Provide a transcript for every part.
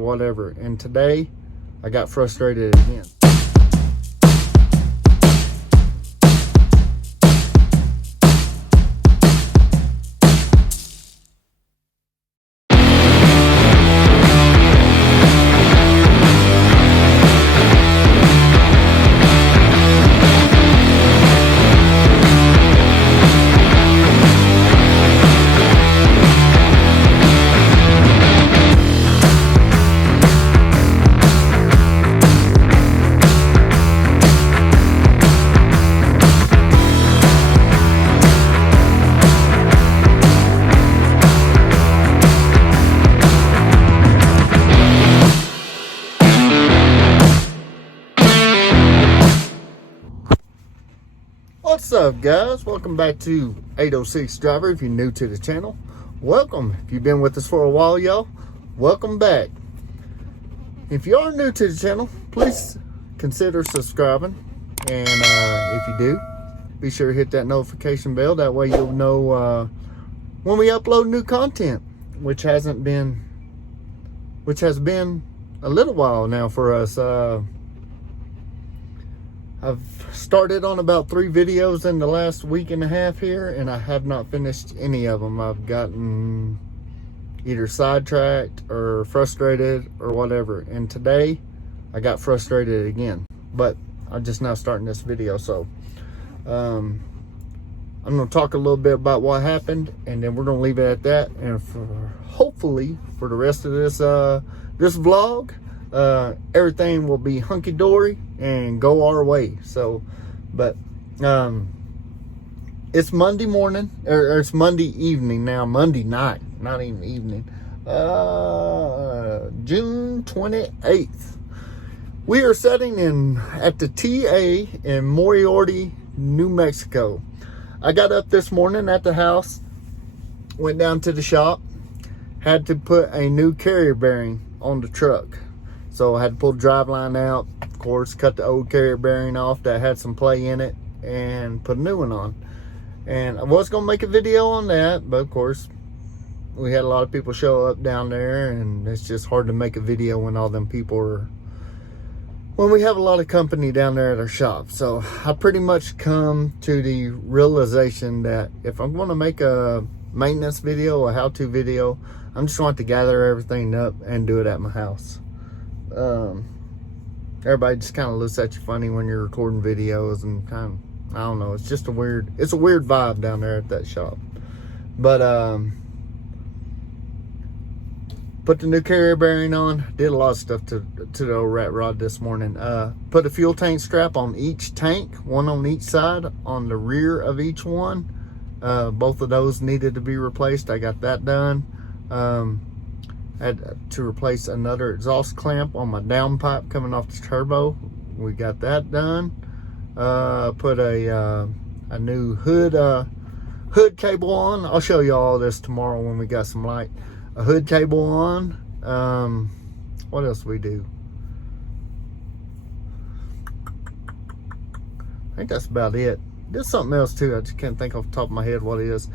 whatever. And today I got frustrated again. What's up, guys? Welcome back to 806 Driver. If you're new to the channel, welcome. If you've been with us for a while, y'all, welcome back. If you are new to the channel, please consider subscribing, and if you do, be sure to hit that notification bell. That way you'll know when we upload new content, which has been a little while now for us. I've started on about 3 videos in the last week and a half here, and I have not finished any of them. I've gotten either sidetracked or frustrated or whatever. And today I got frustrated again, but I'm just now starting this video. So I'm going to talk a little bit about what happened, and then we're going to leave it at that. And hopefully for the rest of this vlog, everything will be hunky-dory and go our way. So, but it's Monday morning, or it's Monday evening now, Monday night, not even evening, June 28th. We are sitting at the TA in Moriarty, New Mexico. I got up this morning at the house, went down to the shop, had to put a new carrier bearing on the truck. So I had to pull the drive line out, of course, cut the old carrier bearing off that had some play in it, and put a new one on. And I was going to make a video on that, but of course, we had a lot of people show up down there, and it's just hard to make a video when all them people are, when we have a lot of company down there at our shop. So I pretty much come to the realization that if I'm going to make a maintenance video, a how-to video, I'm just going to gather everything up and do it at my house. Everybody just kind of looks at you funny when you're recording videos, and kind of, I don't know, it's just a weird vibe down there at that shop. But put the new carrier bearing on, did a lot of stuff to the old rat rod this morning. Put a fuel tank strap on each tank, one on each side, on the rear of each one. Both of those needed to be replaced. I got that done. Had to replace another exhaust clamp on my downpipe coming off the turbo. We got that done. Put a new hood cable on. I'll show you all this tomorrow when we got some light. A hood cable on. What else we do? I think that's about it. There's something else too. I just can't think off the top of my head what it is.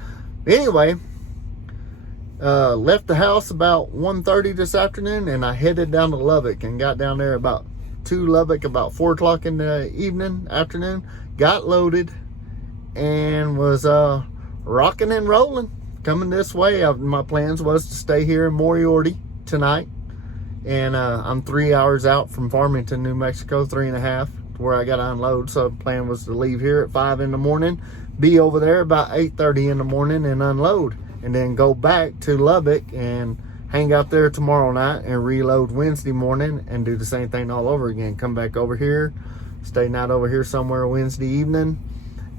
But anyway, left the house about 1:30 this afternoon, and I headed down to Lubbock and got down there about 2 Lubbock about 4 o'clock in the afternoon. Got loaded and was rocking and rolling, coming this way. My plans was to stay here in Moriarty tonight, and I'm 3 hours out from Farmington, New Mexico, 3.5 to where I got to unload. So the plan was to leave here at 5 in the morning, be over there about 8:30 in the morning and unload, and then go back to Lubbock and hang out there tomorrow night and reload Wednesday morning and do the same thing all over again. Come back over here, stay night over here somewhere Wednesday evening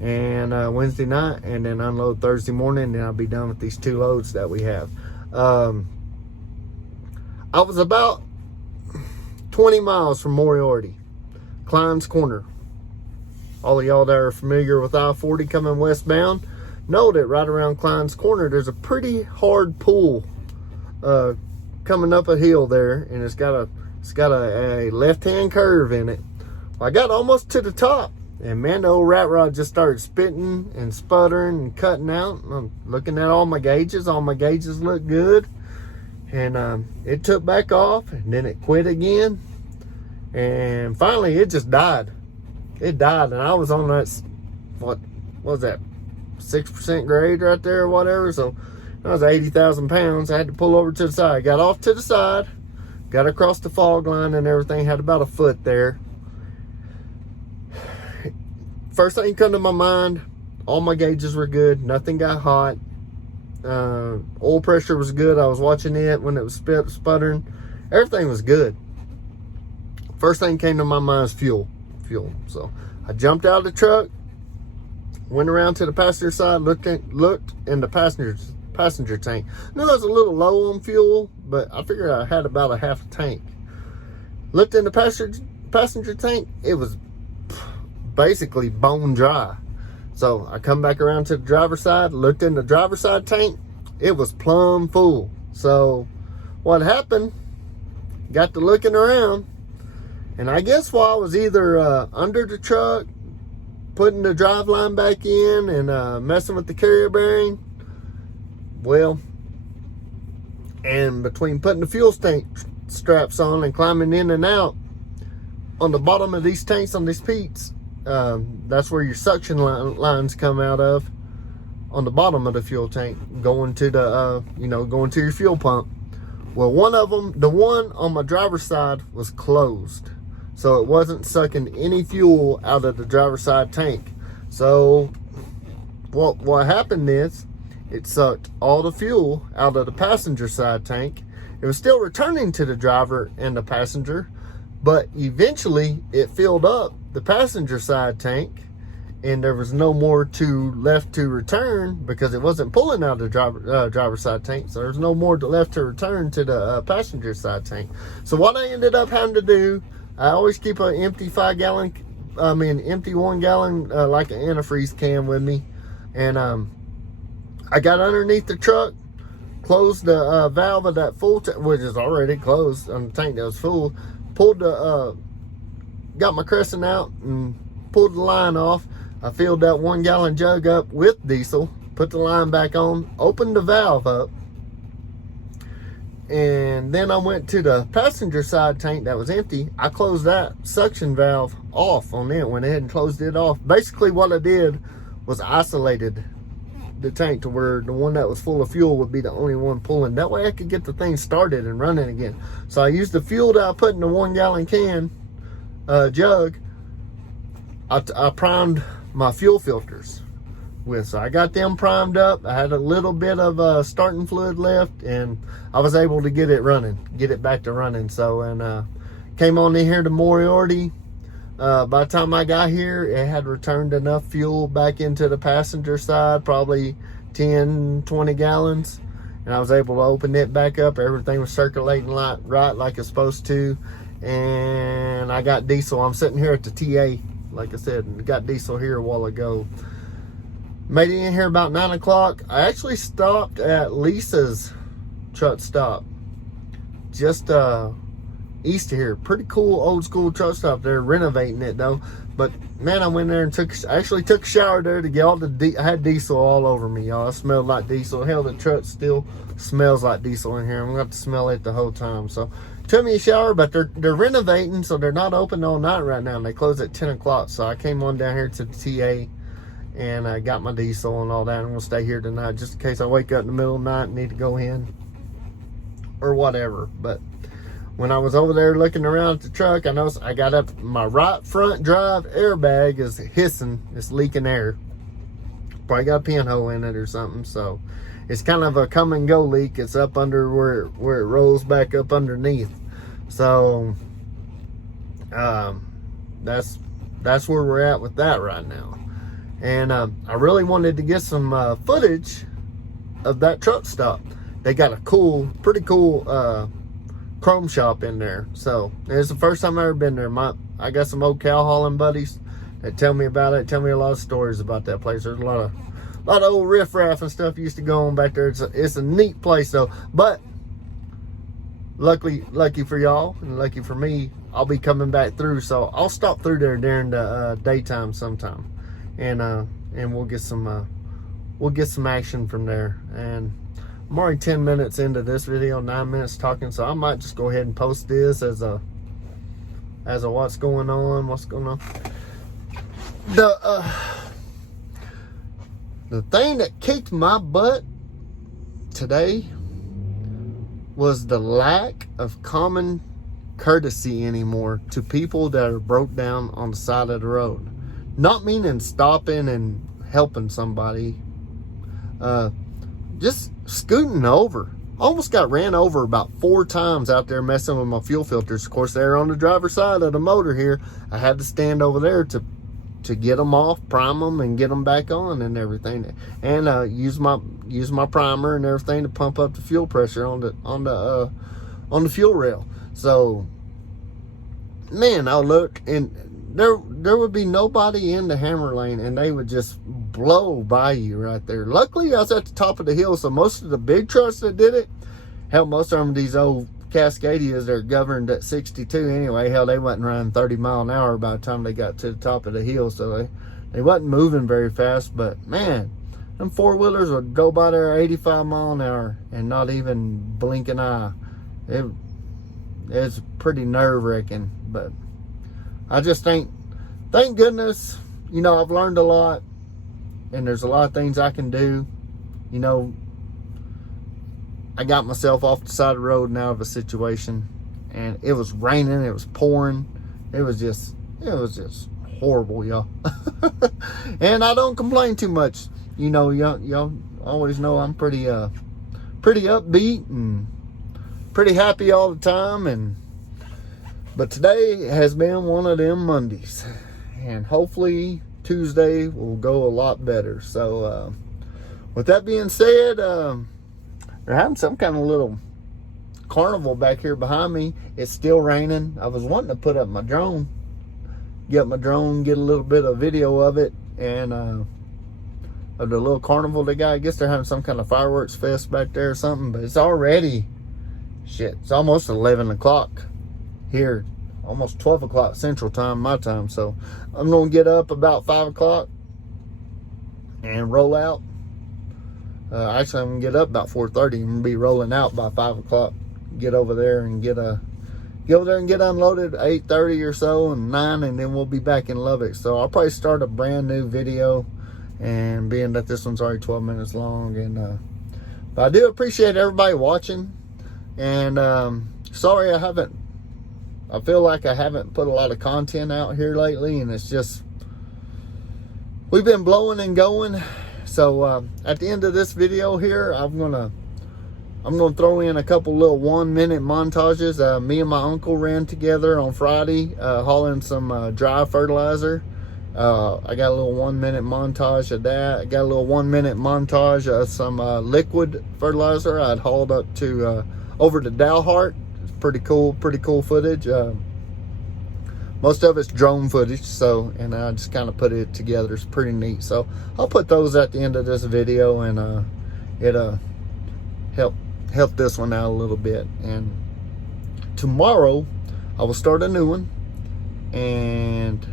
and Wednesday night, and then unload Thursday morning, and then I'll be done with these 2 loads that we have. I was about 20 miles from Moriarty, Klein's Corner. All of y'all that are familiar with I-40 coming westbound know that right around Klein's Corner there's a pretty hard pull coming up a hill there, and it's got a left-hand curve in it. I got almost to the top, and man, the old rat rod just started spitting and sputtering and cutting out. I'm looking at all my gauges. All my gauges look good. And it took back off, and then it quit again. And finally, it just died. It died, and I was on that, what was that, 6% grade right there or whatever. So that was 80,000 pounds. I had to pull over to the side. Got off to the side, got across the fog line and everything. Had about a foot there. First thing come to my mind, all my gauges were good. Nothing got hot. Oil pressure was good. I was watching it when it was sputtering. Everything was good. First thing came to my mind is fuel. So I jumped out of the truck, went around to the passenger side, looked in the passenger tank. I knew I was a little low on fuel, but I figured I had about a half a tank. Looked in the passenger tank. It was basically bone dry. So I come back around to the driver's side, looked in the driver's side tank. It was plumb full. So what happened, got to looking around, and I guess while I was either under the truck, putting the drive line back in and messing with the carrier bearing, well, and between putting the fuel tank straps on and climbing in and out, on the bottom of these tanks, on these Pete's, that's where your suction lines come out of, on the bottom of the fuel tank, going to the, going to your fuel pump. Well, one of them, the one on my driver's side, was closed. So it wasn't sucking any fuel out of the driver's side tank. So what happened is, it sucked all the fuel out of the passenger side tank. It was still returning to the driver and the passenger, but eventually it filled up the passenger side tank, and there was no more left to return because it wasn't pulling out of the driver's side tank. So there's no more left to return to the passenger side tank. So what I ended up having to do, I always keep an empty empty 1 gallon, like an antifreeze can with me. And I got underneath the truck, closed the valve of that full tank, which is already closed on the tank that was full. Pulled got my crescent out and pulled the line off. I filled that 1 gallon jug up with diesel, put the line back on, opened the valve up, and then I went to the passenger side tank that was empty. I closed that suction valve off on it, went ahead and closed it off. Basically what I did was isolated the tank to where the one that was full of fuel would be the only one pulling. That way I could get the thing started and running again. So I used the fuel that I put in the 1 gallon can jug. I primed my fuel filters with. So I got them primed up. I had a little bit of starting fluid left, and I was able to get it back to running. So, and came on in here to Moriarty. By the time I got here, it had returned enough fuel back into the passenger side, probably 10, 20 gallons. And I was able to open it back up. Everything was circulating right like it's supposed to. And I got diesel. I'm sitting here at the TA, like I said, and got diesel here a while ago. Made it in here about 9 o'clock. I actually stopped at Lisa's truck stop, just east of here. Pretty cool old school truck stop. They're renovating it though. But man, I went there and actually took a shower there to get all I had diesel all over me, y'all. I smelled like diesel. Hell, the truck still smells like diesel in here. I'm gonna have to smell it the whole time. So took me a shower, but they're renovating, so they're not open all night right now, and they close at 10 o'clock. So I came on down here to the TA, and I got my diesel and all that. I'm gonna stay here tonight just in case I wake up in the middle of the night and need to go in or whatever. But when I was over there looking around at the truck, I noticed I got up, my right front drive airbag is hissing, it's leaking air. Probably got a pinhole in it or something. So it's kind of a come and go leak. It's up under where it rolls back up underneath. So that's where we're at with that right now. And I really wanted to get some footage of that truck stop. They got a pretty cool chrome shop in there. So it's the first time I've ever been there. I got some old cow hauling buddies that tell me about it, tell me a lot of stories about that place. There's a lot of old riffraff and stuff used to go on back there. It's a neat place though. But lucky for y'all and lucky for me, I'll be coming back through. So I'll stop through there during the daytime sometime, and we'll get some action from there. And I'm already 10 minutes into this video, 9 minutes talking, so I might just go ahead and post this as a what's going on. The thing that kicked my butt today was the lack of common courtesy anymore to people that are broke down on the side of the road. Not meaning stopping and helping somebody, just scooting over. Almost got ran over about 4 times out there messing with my fuel filters. Of course, they're on the driver's side of the motor here. I had to stand over there to get them off, prime them, and get them back on and everything, and use my primer and everything to pump up the fuel pressure on the fuel rail. So, man, I look, and there would be nobody in the hammer lane, and they would just blow by you right there. Luckily, I was at the top of the hill, so most of the big trucks that did it, hell, most of them, these old Cascadias, they're governed at 62 anyway. Hell, they wasn't running 30 mile an hour by the time they got to the top of the hill, so they wasn't moving very fast. But man, them 4-wheelers would go by there 85 mile an hour and not even blink an eye. It's pretty nerve-wracking, but I just thank goodness, you know, I've learned a lot, and there's a lot of things I can do. You know, I got myself off the side of the road and out of a situation, and it was raining, it was pouring, it was just horrible, y'all. And I don't complain too much. You know, y'all always know I'm pretty upbeat and pretty happy all the time, but today has been one of them Mondays, and hopefully Tuesday will go a lot better. So with that being said, they're having some kind of little carnival back here behind me. It's still raining. I was wanting to put up my drone, get a little bit of video of it, and of the little carnival they got. I guess they're having some kind of fireworks fest back there or something, but it's already, it's almost 11 o'clock here, almost 12 o'clock Central Time, my time. So I'm going to get up about 5 o'clock and roll out. Actually, I'm going to get up about 4:30 and be rolling out by 5 o'clock. Get over there and get unloaded 8:30 or so, and 9, and then we'll be back in Lubbock. So I'll probably start a brand new video, and being that this one's already 12 minutes long, and but I do appreciate everybody watching, and sorry I feel like I haven't put a lot of content out here lately, and it's just, we've been blowing and going. So at the end of this video here, I'm gonna throw in a couple little 1-minute montages. Me and my uncle ran together on Friday, hauling some dry fertilizer. I got a little 1-minute montage of that. I got a little 1-minute montage of some liquid fertilizer I'd hauled up to over to Dalhart. It's pretty cool footage. Most of it's drone footage, so, and I just kind of put it together. It's pretty neat. So I'll put those at the end of this video, and it'll help this one out a little bit. And tomorrow I will start a new one and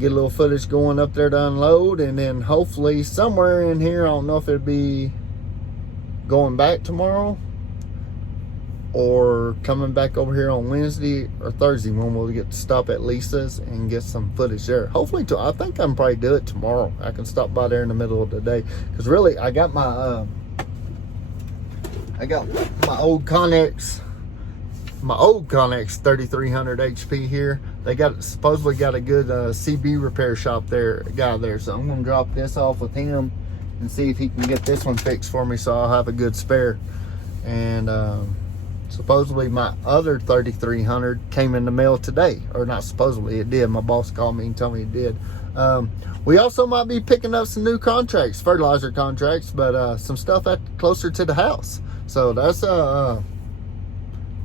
get a little footage going up there to unload, and then hopefully somewhere in here, I don't know if it'll be going back tomorrow or coming back over here on Wednesday or Thursday, when we'll get to stop at Lisa's and get some footage there. Hopefully, I think I can probably do it tomorrow. I can stop by there in the middle of the day, because really, I got my old Connex 3300 HP here. They supposedly got a good CB repair shop guy there. So I'm gonna drop this off with him and see if he can get this one fixed for me, so I'll have a good spare. And supposedly my other 3300 came in the mail today, or not supposedly, it did. My boss called me and told me it did. We also might be picking up some new contracts, fertilizer contracts, but some stuff closer to the house. So that's a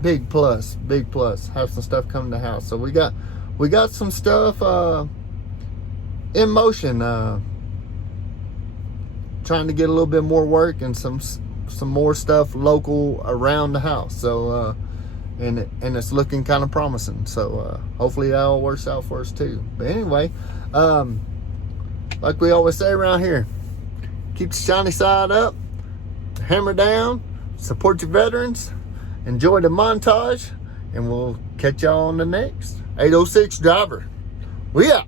big plus. Have some stuff come to the house. So we got some stuff in motion. Trying to get a little bit more work and some more stuff local around the house. So and it's looking kind of promising. So hopefully that all works out for us too. But anyway, like we always say around here, keep the shiny side up. hammer down, support your veterans, enjoy the montage, and we'll catch y'all on the next 806 driver. We out.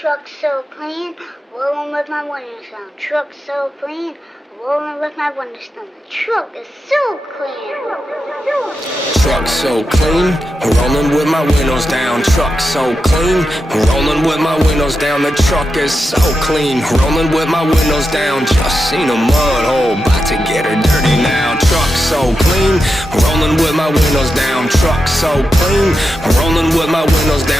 Truck so clean, rolling with my windows down. Truck so clean, rolling with my windows down. The truck is so clean. Truck so clean, rolling with my windows down. Truck so clean, rolling with my windows down. The truck is so clean, rolling with my windows down. Just seen a mud hole, about to get her dirty now. Truck so clean, rolling with my windows down. Truck so clean, rolling with my windows down.